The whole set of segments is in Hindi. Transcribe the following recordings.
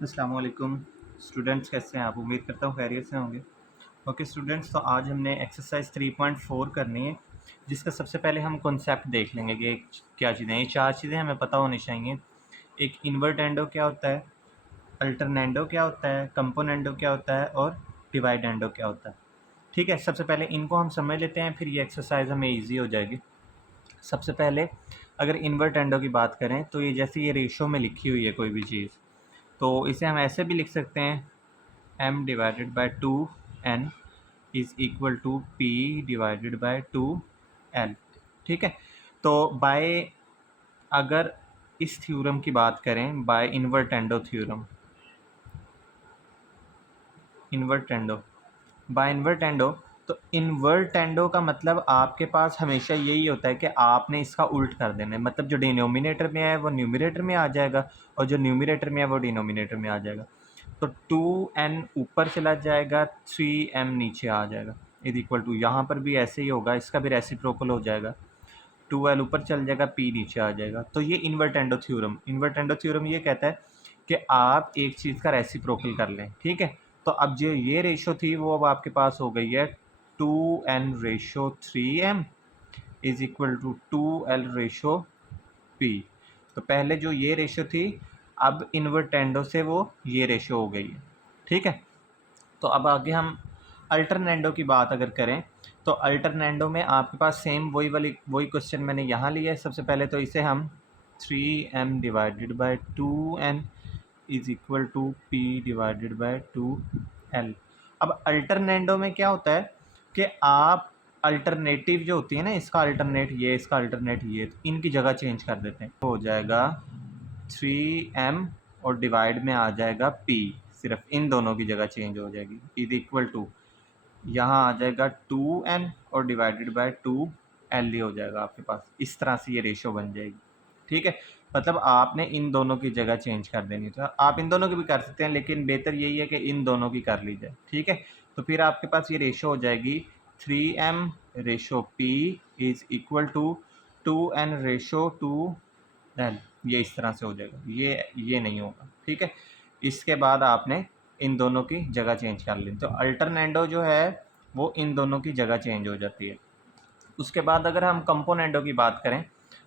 अस्सलाम वालेकुम स्टूडेंट्स, कैसे हैं आप? उम्मीद करता हूँ खैरियत से होंगे। ओके स्टूडेंट्स, तो आज हमने एक्सरसाइज 3.4 करनी है, जिसका सबसे पहले हम कॉन्सेप्ट देख लेंगे कि क्या चीज़ें हैं। ये चार चीज़ें हमें पता होनी चाहिए। एक इन्वर्टेंडो क्या होता है, अल्टरनेंडो क्या होता है, कंपोनेंडो क्या होता है और डिवाइडेंडो क्या होता है। ठीक है, सबसे पहले इनको हम समझ लेते हैं, फिर ये एक्सरसाइज हमें ईजी हो जाएगी। सबसे पहले अगर इन्वर्टेंडो की बात करें तो ये जैसे ये रेशो में लिखी हुई है कोई भी चीज़, तो इसे हम ऐसे भी लिख सकते हैं m divided by 2n is equal to p divided by 2l। ठीक है, तो बाय अगर इस थ्योरम की बात करें, by invertendo theorem, by invertendo, तो इन्वर्टेंडो का मतलब आपके पास हमेशा यही होता है कि आपने इसका उल्ट कर देना है। मतलब जो डिनोमिनेटर में है वो न्यूमरेटर में आ जाएगा और जो न्यूमरेटर में है वो डिनोमिनेटर में आ जाएगा। तो 2n ऊपर चला जाएगा, 3m नीचे आ जाएगा, इज इक्वल टू, यहाँ पर भी ऐसे ही होगा, इसका भी रेसिप्रोकल हो जाएगा, 2l ऊपर चल जाएगा, p नीचे आ जाएगा। तो ये इन्वर्टेंडो थ्योरम ये कहता है कि आप एक चीज़ का रेसिप्रोकल कर लें। ठीक है, तो अब जो ये रेशो थी वो अब आपके पास हो गई है 2n ratio 3m is equal to 2l ratio p। तो पहले जो ये रेशो थी, अब इन्वर्टेंडो से वो ये रेशो हो गई है। ठीक है, तो अब आगे हम अल्टरनेंडो की बात अगर करें, तो अल्टरनेंडो में आपके पास सेम वही क्वेश्चन मैंने यहाँ लिया है। सबसे पहले तो इसे हम 3m divided by 2n is equal to p divided by 2l। अब अल्टरनेंडो में क्या होता है कि आप अल्टरनेटिव जो होती है ना, इसका अल्टरनेट ये, इसका अल्टरनेट ये, तो इनकी जगह चेंज कर देते हैं। तो हो जाएगा 3m और डिवाइड में आ जाएगा p, सिर्फ इन दोनों की जगह चेंज हो जाएगी, इज इक्वल टू, यहाँ आ जाएगा 2n और डिवाइडेड बाय 2l ही हो जाएगा आपके पास। इस तरह से ये रेशो बन जाएगी। ठीक है, मतलब आपने इन दोनों की जगह चेंज कर देनी। तो आप इन दोनों की भी कर सकते हैं, लेकिन बेहतर यही है कि इन दोनों की कर ली जाए। ठीक है, तो फिर आपके पास ये रेशो हो जाएगी 3m ratio p is equal to 2n ratio 2l। ये इस तरह से हो जाएगा, ये नहीं होगा। ठीक है, इसके बाद आपने इन दोनों की जगह चेंज कर ली, तो अल्टरनेंडो जो है वो इन दोनों की जगह चेंज हो जाती है। उसके बाद अगर हम कंपोनेंडो की बात करें,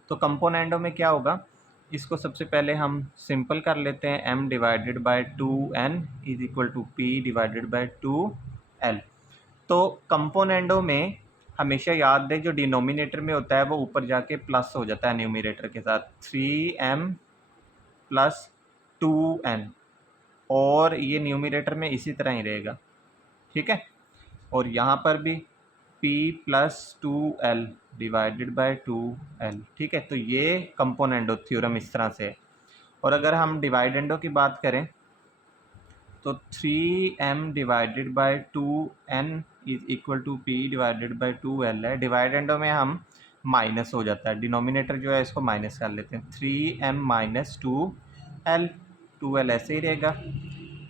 तो कंपोनेंडो में क्या होगा, इसको सबसे पहले हम सिंपल कर लेते हैं, m divided by 2n is equal to p divided by 2l। तो कंपोनेंडो में हमेशा याद दें, जो डिनोमिनेटर में होता है वो ऊपर जाके प्लस हो जाता है न्यूमरेटर के साथ, 3m प्लस 2n, और ये न्यूमरेटर में इसी तरह ही रहेगा। ठीक है, और यहाँ पर भी p plus 2l divided by 2l। ठीक है, तो ये कंपोनेंडो थ्योरम इस तरह से है। और अगर हम डिवाइडेंडो की बात करें, तो 3m divided by 2n is equal to p divided by 2l है। डिवाइडेंडो में हम माइनस हो जाता है, डिनोमिनेटर जो है इसको माइनस कर लेते हैं, 3m माइनस 2l, 2l ऐसे ही रहेगा,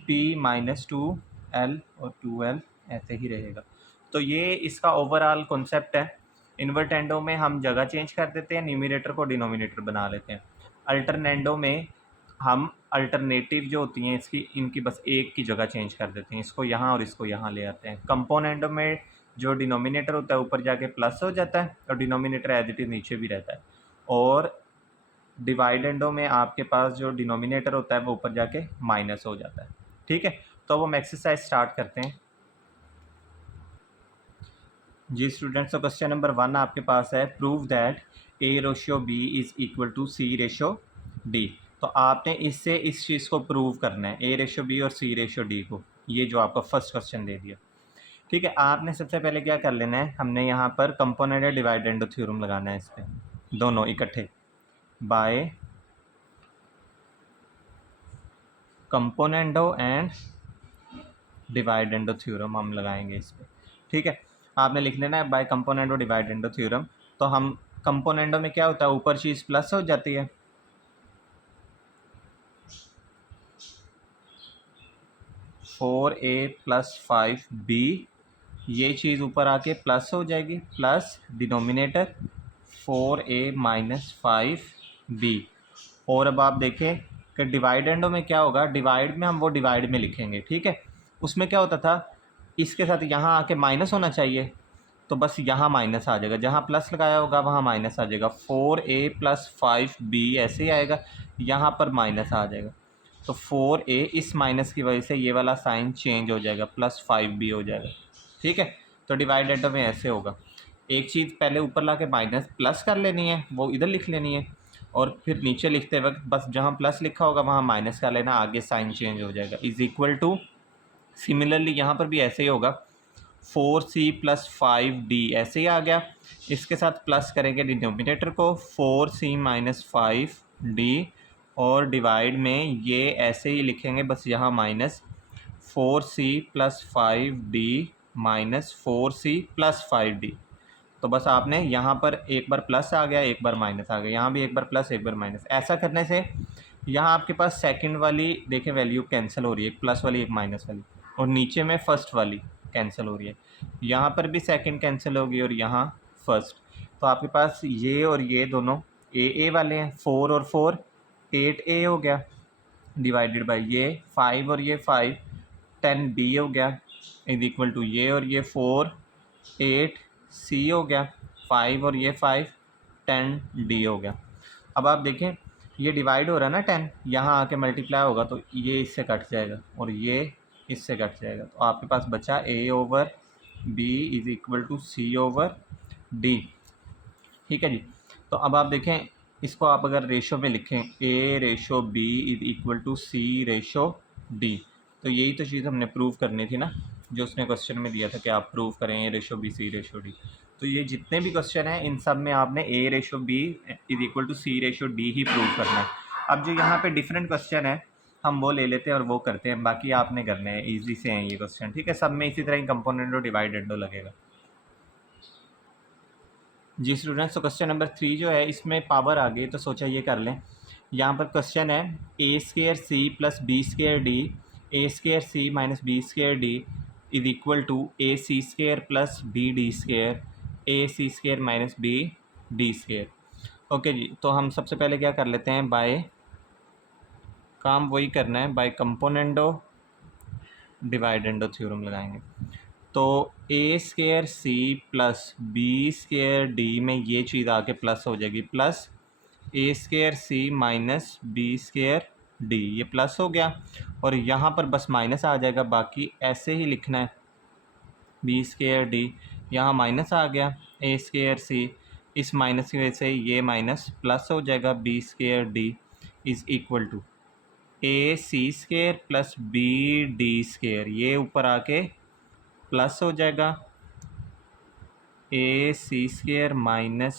p माइनस 2l और 2l ऐसे ही रहेगा। तो ये इसका ओवरऑल कॉन्सेप्ट है। इन्वर्टेंडो में हम जगह चेंज कर देते हैं, न्यूमरेटर को डिनोमिनेटर बना लेते हैं। अल्टरनेंडो में हम अल्टरनेटिव जो होती हैं इसकी, इनकी बस एक की जगह चेंज कर देते हैं, इसको यहाँ और इसको यहाँ ले आते हैं। कंपोनेंडो में जो डिनोमिनेटर होता है ऊपर जाके प्लस हो जाता है और डिनोमिनेटर एज इट इज़ नीचे भी रहता है। और डिवाइडेंडो में आपके पास जो डिनोमिनेटर होता है वो ऊपर जाके माइनस हो जाता है। ठीक है, तो अब हम एक्सरसाइज स्टार्ट करते हैं। जी स्टूडेंट्स, तो क्वेश्चन नंबर 1 आपके पास है, prove that a ratio b is equal to c ratio d। तो आपने इससे इस चीज़ को प्रूव करना है, a रेशियो b और c रेशियो d को, ये जो आपका फर्स्ट क्वेश्चन दे दिया। ठीक है, आपने सबसे पहले क्या कर लेना है, हमने यहाँ पर कंपोनेंट डिवाइडेंडो थ्योरम लगाना है इस पर, दोनों इकट्ठे, bye componendo and dividendo theorem हम लगाएंगे इस पर। ठीक है, आपने लिख लेना है बाय कंपोनेंडो डिवाइडेंडो थ्योरम। तो हम कंपोनेंडो में क्या होता है, ऊपर चीज़ प्लस हो जाती है, 4a प्लस 5b, ये चीज़ ऊपर आके प्लस हो जाएगी, plus denominator 4a minus 5b। और अब आप देखें कि डिवाइडेंडो में क्या होगा, डिवाइड में हम वो डिवाइड में लिखेंगे, ठीक है। उसमें क्या होता था, इसके साथ यहाँ आके माइनस होना चाहिए, तो बस यहाँ माइनस आ जाएगा, जहाँ प्लस लगाया होगा वहाँ माइनस आ जाएगा, 4a + 5b ऐसे ही आएगा, यहाँ पर माइनस आ जाएगा। तो 4a इस माइनस की वजह से ये वाला साइन चेंज हो जाएगा, +5b हो जाएगा, ठीक है। तो डिवाइडेड में ऐसे होगा, एक चीज़ पहले ऊपर ला के माइनस प्लस कर लेनी है, वो इधर लिख लेनी है, और फिर नीचे लिखते वक्त बस जहाँ प्लस लिखा होगा वहाँ माइनस कर लेना, आगे साइन चेंज हो जाएगा, इज़ इक्वल टू। सिमिलरली यहाँ पर भी ऐसे ही होगा, 4c + 5d ऐसे ही आ गया, इसके साथ प्लस करेंगे डिनोमिनेटर को, 4c - 5d, और डिवाइड में ये ऐसे ही लिखेंगे, बस यहाँ minus 4c + 5d - 4c + 5d। तो बस आपने यहाँ पर एक बार प्लस आ गया, एक बार माइनस आ गया, यहाँ भी एक बार प्लस एक बार माइनस, ऐसा करने से यहाँ आपके पास सेकंड वाली देखें वैल्यू कैंसिल हो रही है, एक प्लस वाली एक माइनस वाली, और नीचे में फर्स्ट वाली कैंसिल हो रही है, यहाँ पर भी सेकंड कैंसिल होगी और यहाँ फर्स्ट। तो आपके पास ये और ये दोनों ए वाले हैं, 4 और 4 8a हो गया, डिवाइडेड बाई ये 5 और ये 5 10b हो गया, इज इक्वल टू ये और ये 4 8c हो गया, 5 और ये 5 10d हो गया। अब आप देखें ये डिवाइड हो रहा है ना 10, यहाँ आके मल्टीप्लाई होगा तो ये इससे कट जाएगा और ये इससे कट जाएगा, तो आपके पास बचा a/b is equal to c/d, ठीक है जी। तो अब आप देखें इसको आप अगर रेशो में लिखें a/b is equal to c/d, तो यही तो चीज़ हमने प्रूव करनी थी ना, जो उसने क्वेश्चन में दिया था कि आप प्रूव करें a/b c/d। तो ये जितने भी क्वेश्चन हैं इन सब में आपने a/b is equal to c/d ही प्रूव करना है। अब जो यहाँ पे डिफरेंट क्वेश्चन है हम वो ले लेते हैं और वो करते हैं, बाकी आपने करने हैं, ईजी से हैं ये क्वेश्चन, ठीक है। सब में इसी तरह ही कंपोनेंट और डिवाइडेंडो लगेगा जी स्टूडेंट्स। तो क्वेश्चन नंबर 3 जो है इसमें पावर आ गई, तो सोचा ये कर लें। यहाँ पर क्वेश्चन है a² c + b² d, a² c - b² d is equal to ac² + bd², ac² - bd²। Okay जी, तो हम सबसे पहले क्या कर लेते हैं, बाय काम वही करना है, बाय कंपोनेंडो डिवाइडेंडो थ्योरम लगाएंगे। तो a² c + b² d में ये चीज़ आके प्लस हो जाएगी, plus a² c - b² d, ये प्लस हो गया, और यहाँ पर बस माइनस आ जाएगा, बाकी ऐसे ही लिखना है, b² d, यहाँ माइनस आ गया, a² c, इस माइनस की वजह से ये माइनस प्लस हो जाएगा, b² d is equal to ac² + bd², ये ऊपर आके प्लस हो जाएगा, ac²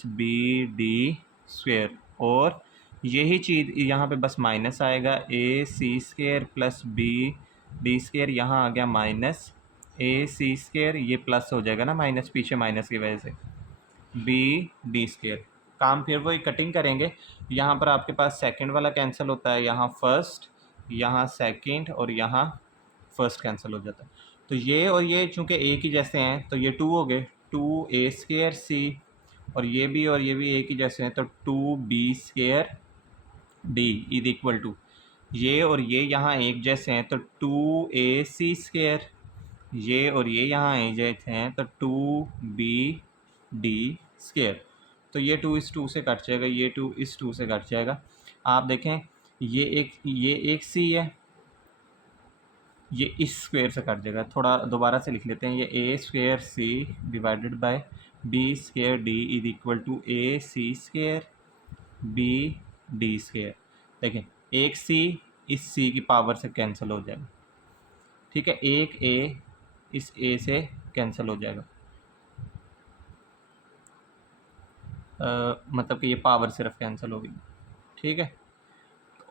- bd², और यही चीज़ यहाँ पे बस माइनस आएगा, ac² + bd², यहाँ आ गया माइनस ac², ये प्लस हो जाएगा ना माइनस, पीछे माइनस की वजह से, bd²। काम फिर वही कटिंग करेंगे, यहाँ पर आपके पास सेकंड वाला कैंसिल होता है, यहाँ फर्स्ट, यहाँ सेकंड, और यहाँ फर्स्ट कैंसिल हो जाता है। तो ये और ये चूँकि एक ही जैसे हैं तो ये 2 हो गए, 2a² c, और ये भी एक ही जैसे हैं तो 2b² d is equal to, ये और ये यहाँ एक जैसे हैं तो 2ac², ये और ये यहाँ एक जैसे हैं तो 2bd²। तो ये 2 इस 2 से कट जाएगा, ये 2 इस 2 से कट जाएगा। आप देखें ये एक c है, ये इस स्क्वायर से कट जाएगा, थोड़ा दोबारा से लिख लेते हैं, ये a² c divided by b² d is equal to ac² bd²। देखें एक c इस c की पावर से कैंसिल हो जाएगा, ठीक है, एक a इस a से कैंसिल हो जाएगा, मतलब कि ये पावर सिर्फ कैंसिल होगी, ठीक है।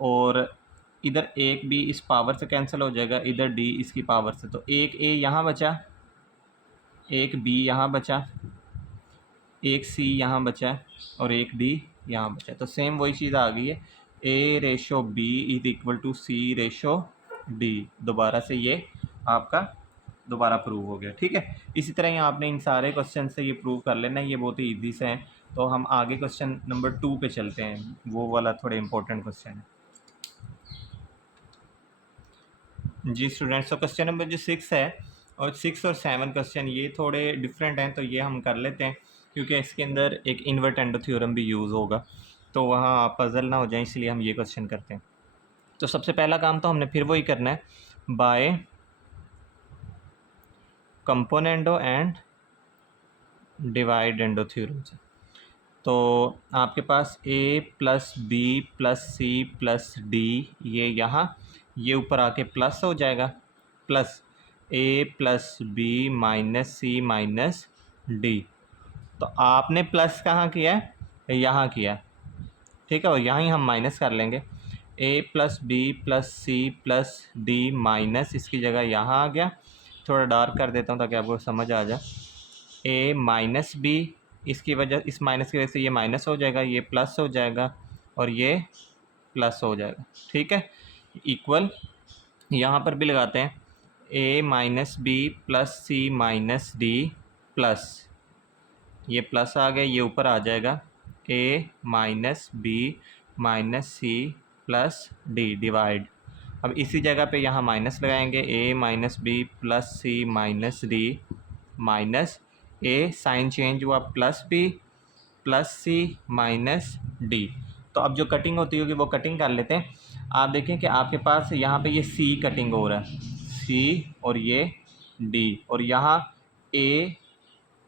और इधर एक b इस पावर से कैंसिल हो जाएगा, इधर d इसकी पावर से, तो एक a यहाँ बचा, एक b यहाँ बचा, एक c यहाँ बचा, और एक d यहाँ बचा। तो सेम वही चीज़ आ गई है, a/b is equal to c/d। दोबारा से ये आपका दोबारा प्रूव हो गया, ठीक है। इसी तरह ही आपने इन सारे क्वेश्चन से ये प्रूव कर लेना है, ये बहुत ही ईजी से हैं। तो हम आगे क्वेश्चन नंबर 2 पे चलते हैं, वो वाला थोड़े इंपॉर्टेंट क्वेश्चन है। जी स्टूडेंट्स, तो क्वेश्चन नंबर जो 6 है और 6 और 7 क्वेश्चन ये थोड़े डिफरेंट हैं, तो ये हम कर लेते हैं क्योंकि इसके अंदर एक इन्वर्टेंडो थ्योरम भी यूज़ होगा, तो वहाँ आप पजल ना हो जाए, इसलिए हम ये क्वेश्चन करते हैं। तो सबसे पहला काम तो हमने फिर वही करना है, by componendo and dividendo theorem से। तो आपके पास a plus B plus C plus D, ये यहाँ ये ऊपर आके प्लस हो जाएगा, plus a plus B minus C minus D. तो आपने प्लस कहाँ किया है, यहाँ किया है, ठीक है, और यहाँ ही हम माइनस कर लेंगे। a plus B plus C plus D minus, इसकी जगह यहाँ आ गया, थोड़ा डार्क कर देता हूँ ताकि आपको समझ आ जाए। a माइनस बी, इसकी वजह, इस माइनस की वजह से ये माइनस हो जाएगा, ये प्लस हो जाएगा और ये प्लस हो जाएगा, ठीक है, इक्वल। यहाँ पर भी लगाते हैं a minus B plus C minus D plus, ये प्लस आ गया, ये ऊपर आ जाएगा a minus B minus C plus D divide. अब इसी जगह पे यहाँ माइनस लगाएंगे, a minus B plus C minus D minus a, sign change हुआ, plus B plus C minus D. तो अब जो कटिंग होती होगी वो कटिंग कर लेते हैं। आप देखें कि आपके पास यहाँ पे ये सी कटिंग हो रहा है, सी और ये डी, और यहाँ ए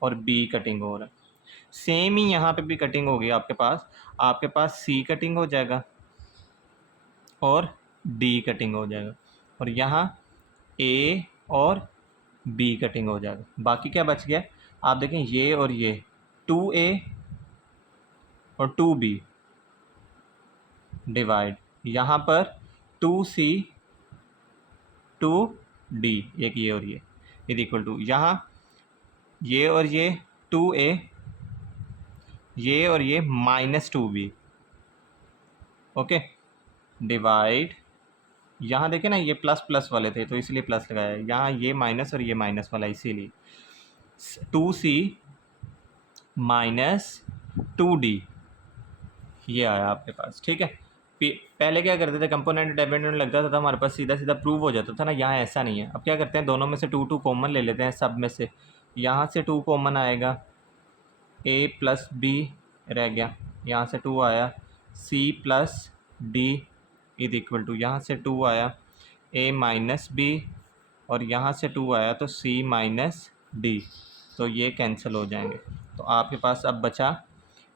और बी कटिंग हो रहा है। सेम ही यहाँ पे भी कटिंग होगी आपके पास सी कटिंग हो जाएगा और डी कटिंग हो जाएगा, और यहाँ ए और बी कटिंग हो जाएगा। बाकी क्या बच गया, आप देखें ये और ये 2a और 2b डिवाइड, यहाँ पर 2c 2d, एक ये और ये इज इक्वल टू, यहाँ ये और ये 2a, ये और ये माइनस 2b, ओके, डिवाइड, यहाँ देखें ना ये प्लस प्लस वाले थे तो इसलिए प्लस लगाया है, यहाँ ये माइनस और ये माइनस वाला, इसीलिए 2c माइनस 2d ये आया आपके पास, ठीक है। पहले क्या करते थे, कंपोनेंट डिपेंडेंट लगता था तो हमारे पास सीधा सीधा प्रूव हो जाता था ना, यहाँ ऐसा नहीं है। अब क्या करते हैं, दोनों में से 2 कॉमन ले लेते हैं, सब में से यहाँ से 2 कॉमन आएगा, a प्लस बी रह गया, यहाँ से 2 आया, c plus D is equal to, यहाँ से 2 आया a माइनस बी, और यहाँ से 2 आया तो c माइनस डी, तो ये कैंसिल हो जाएंगे। तो आपके पास अब बचा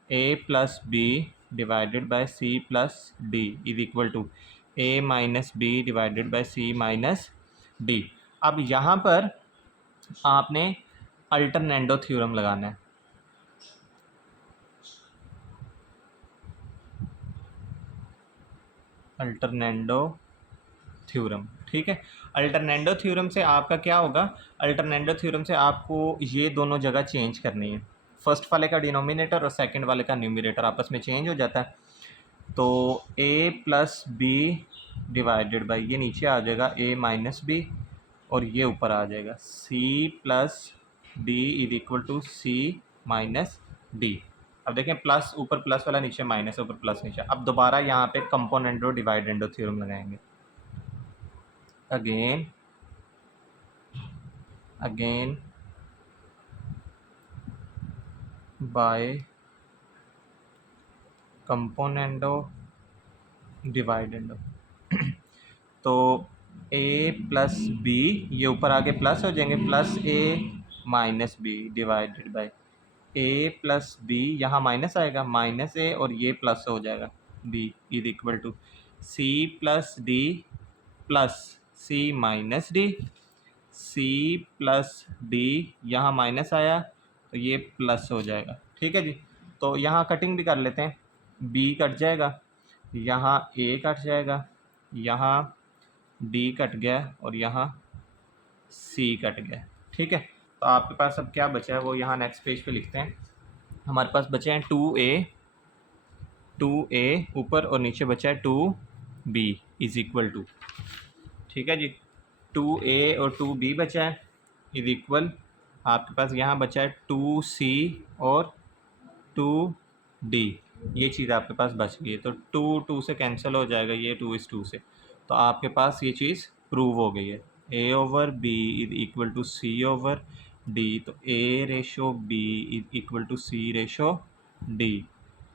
a plus B divided by C plus D is equal to a minus B divided by C minus D. अब यहाँ पर आपने अल्टरनेंडो थ्योरम लगाना है। अल्टरनेंडो थ्योरम, ठीक है। अल्टरनेंडो थ्योरम से आपका क्या होगा, अल्टरनेंडो थ्योरम से आपको ये दोनों जगह चेंज करनी है, फर्स्ट वाले का डिनोमिनेटर और सेकंड वाले का न्यूमरेटर आपस में चेंज हो जाता है। तो a plus B divided by, ये नीचे आ जाएगा a माइनस बी, और ये ऊपर आ जाएगा c plus D is equal to C minus D. अब देखें प्लस ऊपर प्लस वाला, नीचे माइनस, ऊपर प्लस नीचे। अब दोबारा यहाँ पे कंपोनेंडो डिवाइडेंडो थ्योरम लगाएंगे, अगेन बाय कंपोनेंडो डिवाइडेंडो। तो a प्लस बी, ये ऊपर आके प्लस हो जाएंगे, plus a minus B divided by a plus B, यहाँ माइनस आएगा, माइनस a और ये प्लस हो जाएगा b is equal to c plus D plus c minus D, c plus D, यहाँ माइनस आया तो ये प्लस हो जाएगा, ठीक है जी। तो यहाँ कटिंग भी कर लेते हैं, b कट जाएगा, यहाँ a कट जाएगा, यहाँ d कट गया और यहाँ c कट गया, ठीक है। तो आपके पास अब क्या बचा है वो यहाँ नेक्स्ट पेज पे लिखते हैं। हमारे पास बचे हैं 2a ऊपर और नीचे बचा है 2b इज इक्वल टू, ठीक है जी। 2a और 2b बचा है इज इक्वल, आपके पास यहाँ बचा है 2c और 2d, ये चीज़ आपके पास बच गई है। तो 2 से कैंसिल हो जाएगा, ये 2 इस 2 से, तो आपके पास ये चीज़ प्रूव हो गई है। A over B is equal to C over D, तो A ratio B is equal to C ratio D.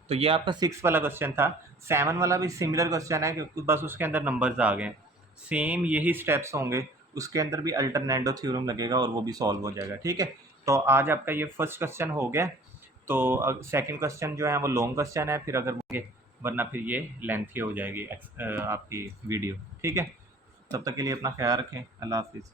तो ये आपका 6 वाला क्वेश्चन था। 7 वाला भी सिमिलर क्वेश्चन है, क्योंकि बस उसके अंदर नंबर्स आ गए, सेम यही स्टेप्स होंगे, उसके अंदर भी अल्टरनेटो थ्योरम लगेगा और वो भी सॉल्व हो जाएगा। ठीक है, तो आज आपका ये फर्स्ट क्वेश्चन हो गया। तो सेकंड क्वेश्चन जो है वो लॉन्ग क्वेश्चन है, फिर अगर वरना फिर ये लेंथी हो जाएगी आपकी वीडियो। ठीक है, तब तक के लिए अपना ख्याल रखें। अल्लाह हाफिज़।